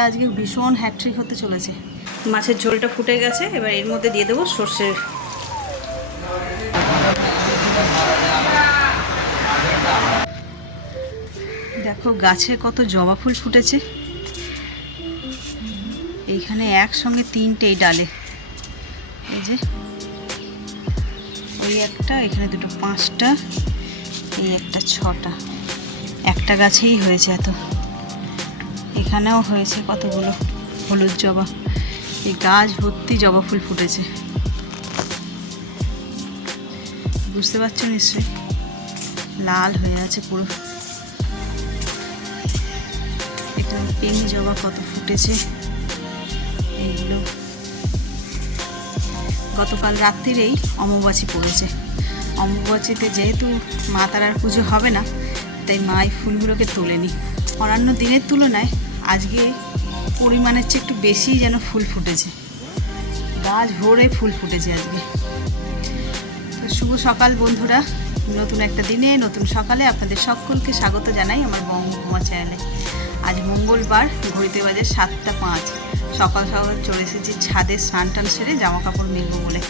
দিনটা আজকে ভীষণ হ্যাট্রিক হতে চলেছে। মাছের ঝোলটা ফুটে গেছে, এবার এর মধ্যে দিয়ে দেবো সর্ষের। দেখো গাছে কত জবা ফুল ফুটেছে, এইখানে একসঙ্গে তিনটে এই ডালে, এই যে ওই একটা, এখানে দুটো, পাঁচটা, এই একটা, ছটা, একটা গাছেই হয়েছে এত। এখানেও হয়েছে কতগুলো হলুদ জবা, এই গাছ ভর্তি জবা ফুল ফুটেছে, বুঝতে পারছো নিশ্চয়ই, লাল হয়ে আছে পুরো। এখানে পিঙ্ক জবা কত ফুটেছে, এইগুলো গতকাল রাত্রিরেই অমাবস্যা পড়েছে। অমাবস্যাতে যেহেতু মা তারার পুজো হবে না, তাই মা এই ফুলগুলোকে তোলেনি। অন্যান্য দিনের তুলনায় আজকে পরিমাণের চেয়ে একটু বেশি যেন ফুল ফুটেছে, গাছ ভরে ফুল ফুটেছে আজকে। তো শুভ সকাল বন্ধুরা, নতুন একটা দিনে নতুন সকালে আপনাদের সকলকে স্বাগত জানাই আমার বঙ্গভূমা চ্যানেলে। আজ মঙ্গলবার, ঘড়িতে বাজে 7:05। সকাল সকাল চলে এসেছি ছাদে, স্নান টান সেরে জামা কাপড় মেলবো বলে।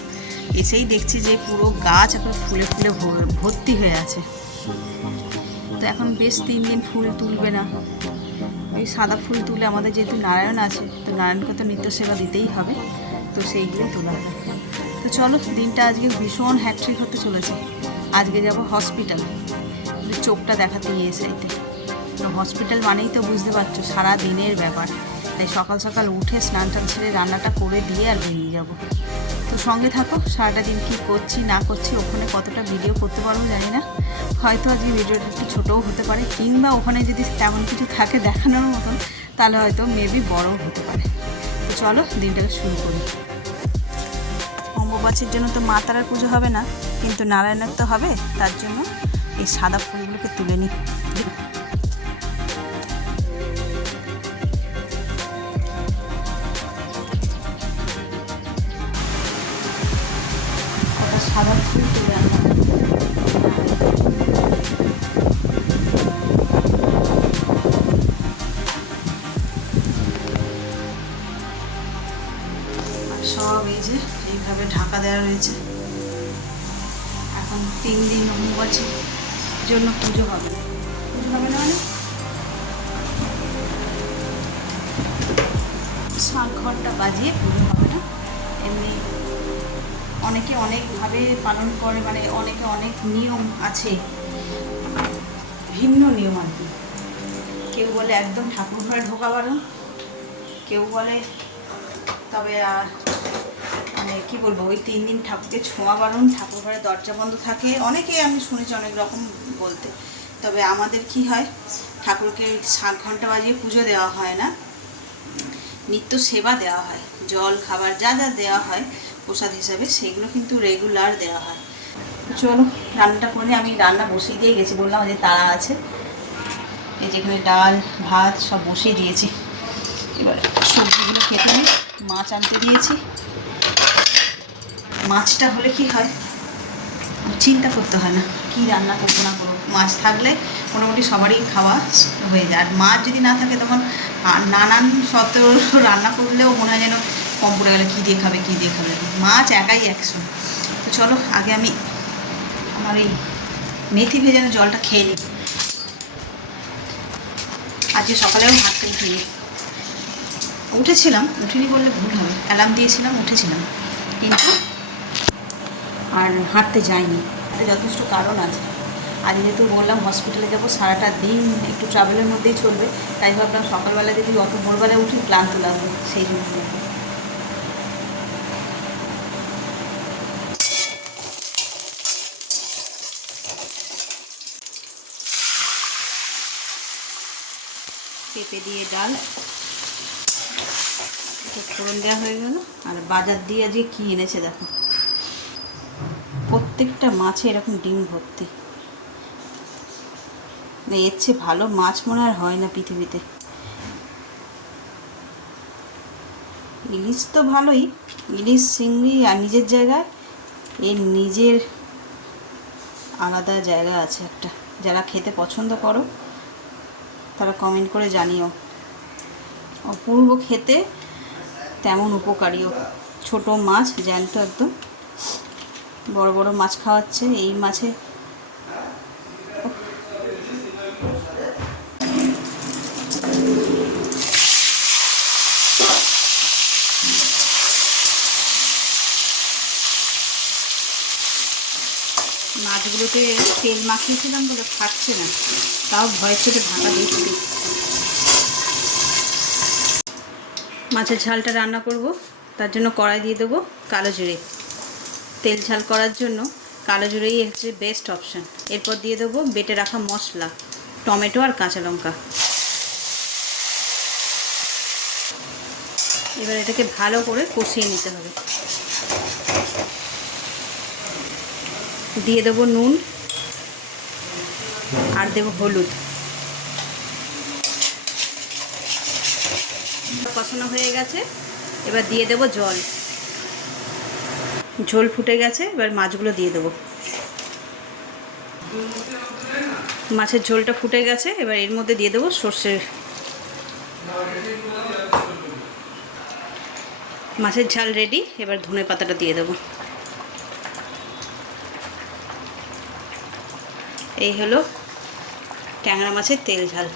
এসেই দেখছি যে পুরো গাছ এখন ফুলে ফুলে ভর্তি হয়ে আছে। তো এখন বেশ 3 দিন ফুল তুলবে না, ওই সাদা ফুল তুলে, আমাদের যেহেতু নারায়ণ আছে, তো নারায়ণকে তো নিত্য সেবা দিতেই হবে, তো সেইগুলোই তোলা হবে। তো চলো, দিনটা আজকে ভীষণ হ্যাট্রিক হতে চলেছে। আজকে যাব হসপিটাল, চোখটা দেখাতে গিয়েছে এতে। তো হসপিটাল মানেই তো বুঝতে পারছো সারা দিনের ব্যাপার, তাই সকাল সকাল উঠে স্নান টান ছেড়ে রান্নাটা করে দিয়ে আর বেরিয়ে যাব। তো সঙ্গে থাকো, সারাটা দিন কী করছি না করছি, ওখানে কতটা ভিডিও করতে পারবো জানি না, হয়তো আজকে ভিডিওটা একটু ছোটোও হতে পারে, কিংবা ওখানে যদি তেমন কিছু থাকে দেখানোর মতন, তাহলে হয়তো মেবি বড়ও হতে পারে। তো চলো দিনটাকে শুরু করি। অম্বুবাচীর জন্য তো মা তারার পুজো হবে না, কিন্তু নারায়ণের তো হবে, তার জন্য এই সাদা ফুলগুলোকে তুলে নিই। সাদা ফুল তুলে আনলাম। সব এই যে এইভাবে ঢাকা দেওয়া রয়েছে। এখন 3 দিন অম্বুবাচীর জন্য পুজো হবে না, মানে শাঁখ ঘন্টা বাজিয়ে পুজো হবে না। এমনি অনেকে অনেকভাবে পালন করে, মানে অনেকে অনেক নিয়ম আছে, ভিন্ন নিয়ম আর কি। কেউ বলে একদম ঠাকুর ঘরে ঢোকা বারণ, কেউ বলে তবে মানে কী বলবো, ওই 3 দিন ঠাকুরকে ছোঁয়া বারণ, ঠাকুর ঘরে দরজা বন্ধ থাকে, অনেকে আমি শুনেছি অনেক রকম বলতে। তবে আমাদের কি হয়, ঠাকুরকে শাঁখ ঘন্টা বাজিয়ে পুজো দেওয়া হয় না, নিত্য সেবা দেওয়া হয়, জল খাবার যা যা দেওয়া হয় প্রসাদ হিসাবে, সেগুলো কিন্তু রেগুলার দেওয়া হয়। চলো রান্নাটা করে, আমি রান্না বসিয়ে দিয়ে গেছি, বললাম যে তাড়া আছে। এই যেখানে ডাল ভাত সব বসিয়ে দিয়েছি, এবার সবজিগুলো কেটে নিই। মাছ আনতে দিয়েছি, মাছটা হলে কি হয়, চিন্তা করতে হয় না কি রান্না করবো না করবো। মাছ থাকলে মোটামুটি সবারই খাওয়া হয়ে যায়, আর মাছ যদি না থাকে তখন নানান সত্ত্বেও রান্না করলেও মনে হয় যেন কম পড়ে গেলে, কী দিয়ে খাবে কী দিয়ে খাবে, মাছ একাই 100। তো চলো আগে আমি আমার এই মেথি ভেজানো জলটা খেয়ে নিই। আজকে সকালেও হাঁটতে উঠিনি, উঠিনি বললে ভুল হবে, অ্যালার্ম দিয়েছিলাম, উঠেছিলাম, কিন্তু আর হাঁটতে যাইনি। যথেষ্ট কারণ আছে। আজ যেহেতু বললাম হসপিটালে যাবো, সারাটা দিন একটু ট্রাভেলের মধ্যেই চলবে, তাই ভাবলাম সকালবেলা যদি অত ভোরবেলায় উঠি ক্লান্ত লাগবে, সেই জন্য। পেঁপে দিয়ে ডাল ফোড়ন দেওয়া হয়ে গেল। আর বাজার দিয়ে আজকে কী এনেছে দেখো, প্রত্যেকটা মাছে এরকম ডিম ভর্তি, এর চেয়ে ভালো মাছ মনে আর হয় না পৃথিবীতে। ইলিশ তো ভালোই, ইলিশ চিংড়ি আর নিজের জায়গায়, এর নিজের আলাদা জায়গা আছে একটা। যারা খেতে পছন্দ করো তারা কমেন্ট করে জানিও। অপূর্ব খেতে, তেমন উপকারীও। ছোট মাছ, জ্যান্ত একদম। বড় বড় মাছ খাওয়াচ্ছে। এই মাছে মাছগুলোতে তেল মাখিয়েছিলাম বলে ফাটছে না, তাও ভয় ছিল ঢাকা দিচ্ছি। মাছের ঝালটা রান্না করব, তার জন্য কড়াই দিয়ে দেবো কালো জিরে। তেল ঝাল করার জন্য কালো জিরেই হচ্ছে বেস্ট অপশান। এরপর দিয়ে দেবো বেটে রাখা মশলা, টমেটো আর কাঁচা লঙ্কা। এবার এটাকে ভালো করে কষিয়ে নিতে হবে। দিয়ে দেবো নুন আর দেবো হলুদ। কষানো হয়ে গেছে, এবার দিয়ে দেবো জল। ঝোল ফুটে গেছে, এবার মাছগুলো দিয়ে দেবো। মাছের ঝোলটা ফুটে গেছে, এবার এর মধ্যে দিয়ে দেবো সর্ষের। মাছের ঝাল রেডি, এবার ধনে পাতাটা দিয়ে দেবো। এই হলো ট্যাংরা মাছের তেল ঝাল।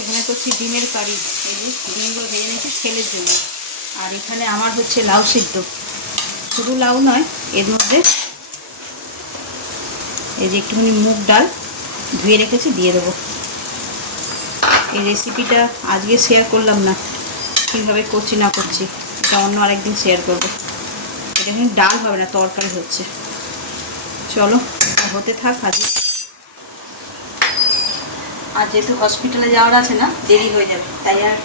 এখানে করছি ডিমের কারি। এই যে ডিমগুলো ভেজে নিয়েছি ছেলের জন্য। আর এখানে আমার হচ্ছে লাউ সিদ্ধ। শুধু লাউ নয়, এর মধ্যে এই যে একটুখানি মুগ ডাল ধুয়ে রেখেছি, দিয়ে দেবো। এই রেসিপিটা আজকে শেয়ার করলাম না, কীভাবে করছি না করছি, এটা অন্য আরেকদিন শেয়ার করবো। এটা কিন্তু ডাল হবে না, তরকারি হচ্ছে। চলো হতে থাক। আর যেহেতু হসপিটালে যাওয়ার আছে না, দেরি হয়ে যাবে, তাই আর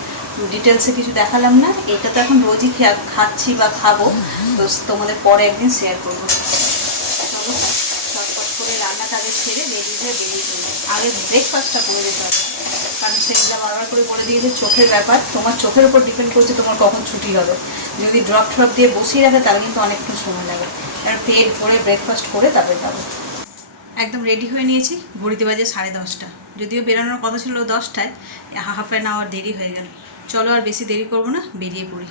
ডিটেলসে কিছু দেখালাম না। এটা তো এখন রোজই খাচ্ছি বা খাবো, তো তোমাদের পরে একদিন শেয়ার করবো। চলো চটপট করে রান্নাটা আগে ছেড়ে রেডি হয়ে বেরিয়ে চলবো। আগে ব্রেকফাস্টটা করে যেতে হবে, কারণ সেগুলো বারবার করে বলে দিয়েছে চোখের ব্যাপার। তোমার চোখের উপর ডিপেন্ড করছে তোমার কখন ছুটি হবে। যদি ড্রপ দিয়ে বসিয়ে রাখে তাহলে কিন্তু অনেকক্ষণ সময় লাগে। কারণ পেট ভরে ব্রেকফাস্ট করে তারপরে যাবো। একদম রেডি হয়ে নিয়েছি, ঘড়িতে বাজে 10:30। যদিও বেরোনোর কথা ছিল 10টায়, হাফ অ্যান আওয়ার দেরি হয়ে গেল। চলো আর বেশি দেরি করবো না, বেরিয়ে পড়ি।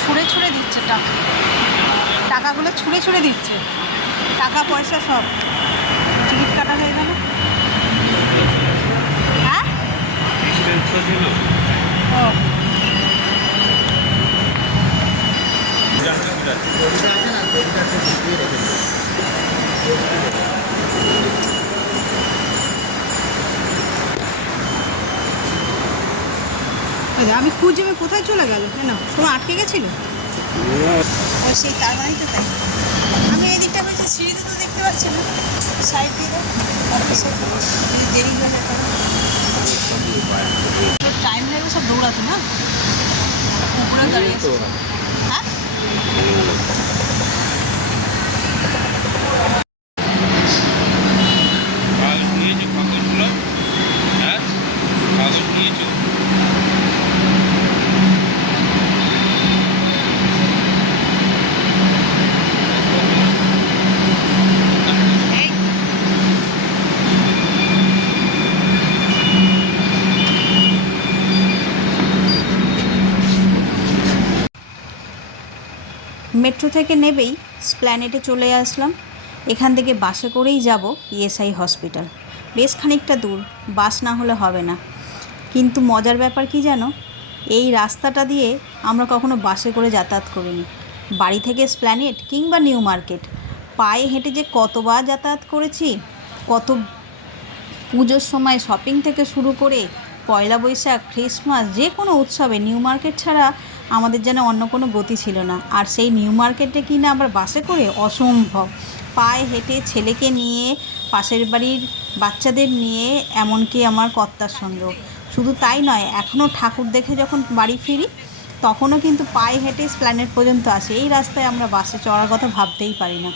ছুঁড়ে ছুঁড়ে দিচ্ছে টাকাগুলো, ছুঁড়ে ছুঁড়ে দিচ্ছে টাকা পয়সা সব। টিকিট কাটা হয়ে গেল। হ্যাঁ আমি খুঁজে কোথায় চলে গেল, কেন তোমার আটকে গেছিল? ওই সেই তার বাড়িতে। তাই আমি এই দিকটা বলছি, সিঁড়িতে তো দেখতে পাচ্ছি না, সাইড দিয়ে দেরি হয়ে যেত। টাইম লাগবে সব দৌড়াতো না, উপরে দাঁড়িয়ে। হ্যাঁ মেট্রো থেকে নেবেই স্প্ল্যানেডে চলে আসলাম। এখান থেকে বাসে করেই যাব ইএসআই হসপিটাল। বেশ খানিকটা দূর, বাস না হলে হবে না। কিন্তু মজার ব্যাপার কি জানো, এই রাস্তাটা দিয়ে আমরা কখনো বাসে করে যাতায়াত করিনি। বাড়ি থেকে এসপ্ল্যানেড কিংবা নিউ মার্কেট পায়ে হেঁটে যে কতবার যাতায়াত করেছি। কত পুজোর সময় শপিং থেকে শুরু করে পয়লা বৈশাখ, ক্রিসমাস, যে কোনো উৎসবে নিউ মার্কেট ছাড়া আমাদের যেন অন্য কোনো গতি ছিল না। আর সেই নিউ মার্কেটে কিনা আবার বাসে করে অসম্ভব। পায়ে হেঁটে ছেলেকে নিয়ে, পাশের বাড়ির বাচ্চাদের নিয়ে, এমনকি আমার কর্তার সঙ্গেও। শুধু তাই নয়, এখনও ঠাকুর দেখে যখন বাড়ি ফিরি তখনও কিন্তু পায়ে হেঁটে এসপ্ল্যানেড পর্যন্ত আসে। এই রাস্তায় আমরা বাসে চড়ার কথা ভাবতেই পারি না।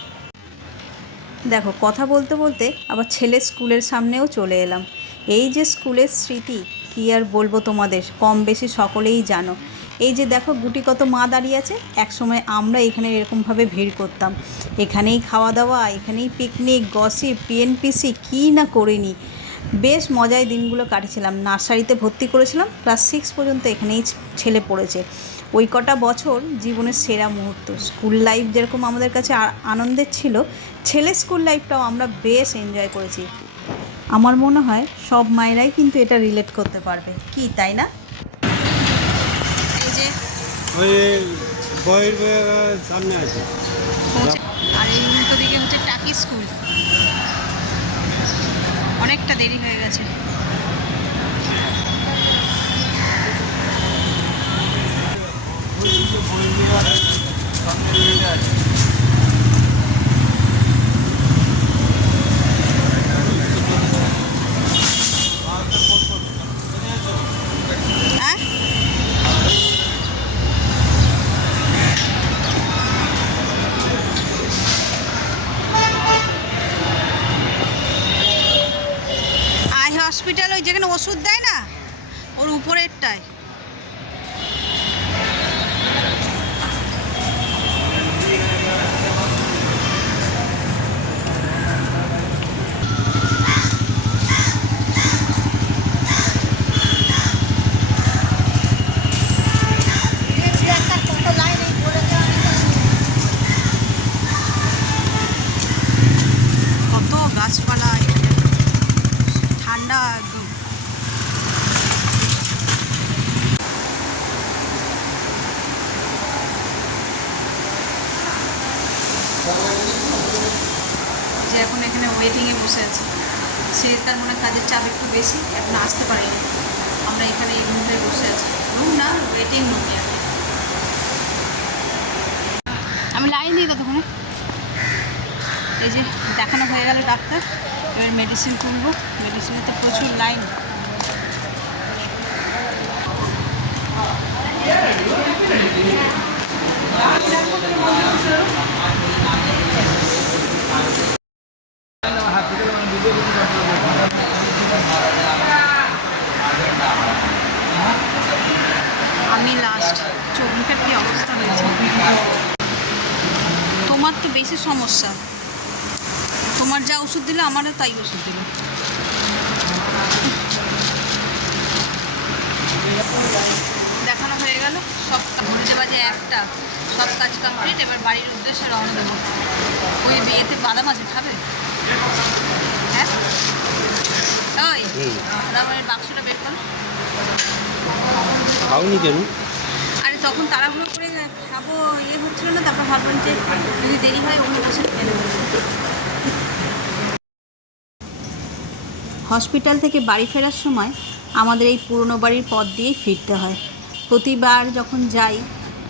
দেখো, কথা বলতে বলতে আবার ছেলের স্কুলের সামনেও চলে এলাম। এই যে স্কুলের স্মৃতি, কী আর বলবো তোমাদের, কম বেশি সকলেই জানো। এই যে দেখো গুটি কত মা দাঁড়িয়ে আছে, একসময় আমরা এখানে এরকমভাবে ভিড় করতাম। এখানেই খাওয়া দাওয়া, এখানেই পিকনিক, গসিপ, পিএনপিসি, কী না করিনি। বেশ মজায় দিনগুলো কাটিয়েছিলাম। নার্সারিতে ভর্তি করেছিলাম, ক্লাস 6 পর্যন্ত এখানেই ছেলে পড়েছে। ওই কটা বছর জীবনের সেরা মুহূর্ত। স্কুল লাইফ যেরকম আমাদের কাছে আনন্দের ছিল, ছেলের স্কুল লাইফটাও আমরা বেশ এনজয় করেছি। আমার মনে হয় সব মায়েরাই কিন্তু এটা রিলেট করতে পারবে, কি তাই না? এই যে ওই বইয়ের সামনে আছে, আর এই উল্টো দিকে হচ্ছে টাকি স্কুল। অনেকটা দেরি হয়ে গেছে। হসপিটাল ওই যেখানে ওষুধ দেয় না, ওর উপরেরটায়। কত গাছপালা, ঠান্ডা একদম। যে এখন এখানে ওয়েটিংয়ে বসে আছে, সে তার মনে কাজের চাপ একটু বেশি, এখন আসতে পারেনি। আমরা এখানে এই রুমটায় বসে আছি, রুম না ওয়েটিং রুমে। আমি লাইন দিই ততক্ষণে। এই যে দেখানো হয়ে গেল ডাক্তার, এবার মেডিসিন তুলবো। মেডিসিনে তো প্রচুর লাইন। আমি লাস্ট, চোখ মুখের কী অবস্থা হয়েছে। তোমার তো বেশি সমস্যা, তোমার যা ওষুধ দিল আমারও তাই ওষুধ দিল। দেখানো হয়ে গেল, সব ঘুরতে বাজে একটা, সব কাজ কমপ্লিট। এবার বাড়ির উদ্দেশ্যে রওনা দেবো। ওই বিয়েতে বাদাম আছে, খাবে? হ্যাঁ ওই বাদামের বাক্সটা বের করো। খাওনি কেন? আরে তখন তাড়াহুড়ো করে খাবো হচ্ছিল না, তারপর ভাবলাম যে যদি দেরি হয় ওখানে বসে খেয়ে নেবো। হসপিটাল থেকে বাড়ি ফেরার সময় আমাদের এই পুরনো বাড়ির পথ দিয়েই ফিরতে হয়। প্রতিবার যখন যাই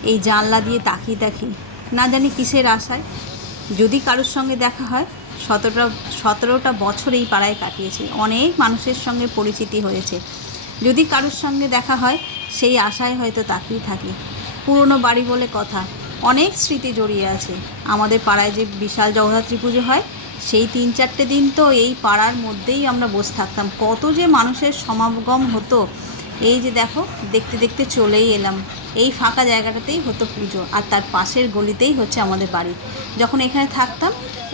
এই জানলা দিয়ে তাকিয়ে থাকি, না জানি কিসের আশায়। যদি কারোর সঙ্গে দেখা হয়, 17টা বছর এই পাড়ায় কাটিয়েছি, অনেক মানুষের সঙ্গে পরিচিতি হয়েছে। যদি কারোর সঙ্গে দেখা হয় সেই আশায় হয়তো তাকিয়ে থাকি। পুরনো বাড়ি বলে কথা, অনেক স্মৃতি জড়িয়ে আছে। আমাদের পাড়ায় যে বিশাল জগদ্ধাত্রী পুজো হয়, সেই 3-4টে দিন তো এই পাড়ার মধ্যেই আমরা বসে থাকতাম। কত যে মানুষের সমাগম হতো। এই যে দেখো, দেখতে দেখতে চলেই এলাম। এই ফাঁকা জায়গাটাতেই হতো পুজো, আর তার পাশের গলিতেই হচ্ছে আমাদের বাড়ি। যখন এখানে থাকতাম,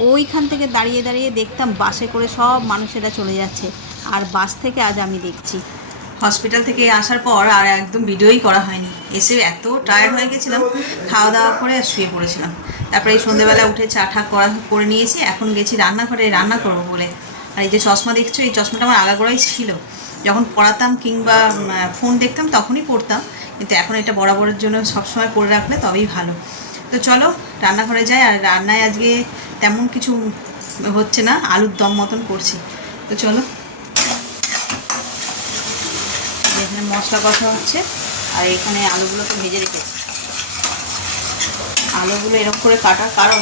ওইখান থেকে দাঁড়িয়ে দাঁড়িয়ে দেখতাম বাসে করে সব মানুষেরা চলে যাচ্ছে, আর বাস থেকে আজ আমি দেখছি। হসপিটাল থেকে আসার পর আর একদম ভিডিওই করা হয়নি। এসে এত টায়ার্ড হয়ে গেছিলাম, খাওয়া দাওয়া করে আর শুয়ে পড়েছিলাম। তারপরে এই সন্ধ্যেবেলা উঠে চা ঠা করে নিয়েছি। এখন গেছি রান্নাঘরে রান্না করবো বলে। আর এই যে চশমা দেখছো, এই চশমাটা আমার আগাগোড়াই ছিল, যখন পড়াতাম কিংবা ফোন দেখতাম তখনই পড়তাম, কিন্তু এখন এটা বরাবরের জন্য সবসময় পরে রাখলে তবেই ভালো। তো চলো রান্নাঘরে যাই। আর রান্নায় আজকে তেমন কিছু হচ্ছে না, আলুর দম মতন করছি। তো চলো, এখানে মশলা কষা হচ্ছে আর এখানে আলুগুলো তো ভেজে রেখেছি। আলুগুলো এরকম করে কাটা, কারণ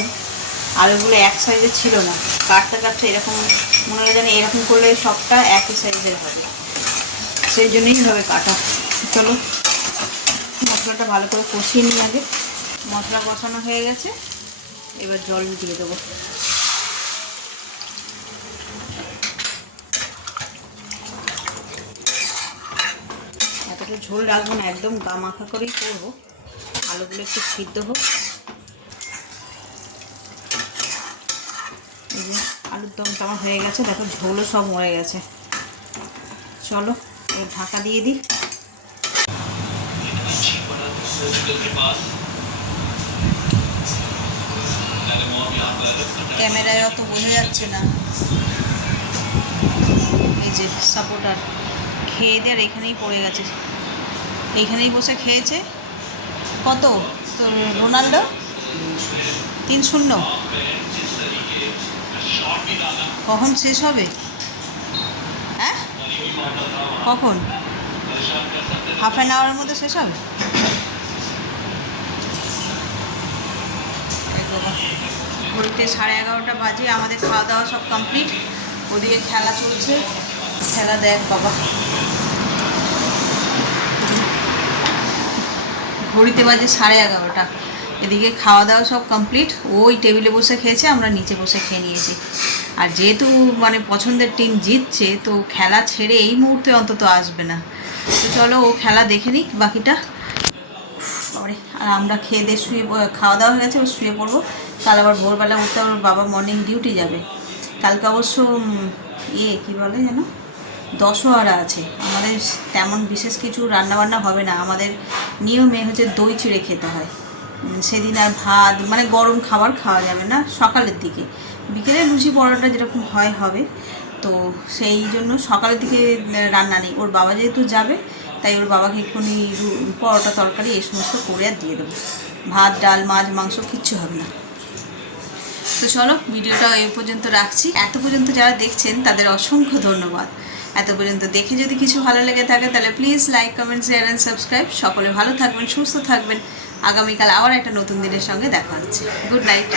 আলুগুলো এক সাইজের ছিল না, কাটতে কাটতে এরকম মনে হয় জানি এরকম করলে সবটা একই সাইজের হবে, সেই জন্যই হবে কাটা। চলো মশলাটা ভালো করে কষিয়ে নিই আগে। মশলা কষানো হয়ে গেছে, এবার জল দিয়ে দেবো। এতটা ঝোল রাখবো না, একদম গা মাখা করেই করবো। আলুগুলো একটু সিদ্ধ হোক। এই যে আলুর দমটা আমার হয়ে গেছে, দেখো ঝোলও সব মরে গেছে। চলো এবার ঢাকা দিয়ে দিই। ক্যামেরায় অত বোঝা যাচ্ছে না, এই যে সাপোর্টার খেয়ে দিয়ে আর এখানেই পড়ে গেছে, এইখানেই বসে খেয়েছে। কত তোর রোনাল্ডো? 3-0। কখন শেষ হবে? হ্যাঁ কখন? হাফ অ্যান আওয়ারের মধ্যে শেষ হবে। ঘড়িতে 11:30 বাজে, আমাদের খাওয়া দাওয়া সব কমপ্লিট। ওদিকে খেলা চলছে, খেলা দেখ বাবা। ঘড়িতে বাজে 11:30, এদিকে খাওয়া দাওয়া সব কমপ্লিট। ওই টেবিলে বসে খেয়েছে, আমরা নিচে বসে খেয়ে নিয়েছি। আর যেহেতু মানে পছন্দের টিম জিতছে, তো খেলা ছেড়ে এই মুহূর্তে অন্তত আসবে না। তো চলো ও খেলা দেখে নিক বাকিটা। আর আমরা খেয়ে দিয়ে শুয়ে, খাওয়া দাওয়া হয়ে গেছে, ও শুয়ে পড়বো। কাল আবার ভোরবেলা উঠতে ওর বাবা মর্নিং ডিউটি যাবে। কালকে অবশ্য কী বলে যেন দশহরা আছে। আমাদের তেমন বিশেষ কিছু রান্নাবান্না হবে না, আমাদের নিয়মে হচ্ছে দই চিড়ে খেতে হয় সেদিন। আর ভাত মানে গরম খাবার খাওয়া যাবে না সকালের দিকে, বিকেলে লুচি পরোটা যেরকম হয় হবে। তো সেই জন্য সকালের দিকে রান্না নেই। ওর বাবা যেহেতু যাবে, তাই ওর বাবাকে এক্ষুনি পরোটা তরকারি এই সমস্ত করে আর দিয়ে দেবো। ভাত ডাল মাছ মাংস কিচ্ছু হবে না। তো চলো ভিডিওটা এই পর্যন্ত রাখছি। এত পর্যন্ত যারা দেখছেন তাদের অসংখ্য ধন্যবাদ। এত পর্যন্ত দেখে যদি কিছু ভালো লেগে থাকে তাহলে please like comment share and subscribe. সকলে ভালো থাকবেন, সুস্থ থাকবেন। আগামীকাল আবার একটা নতুন দিনের সঙ্গে দেখা হচ্ছে। Good night.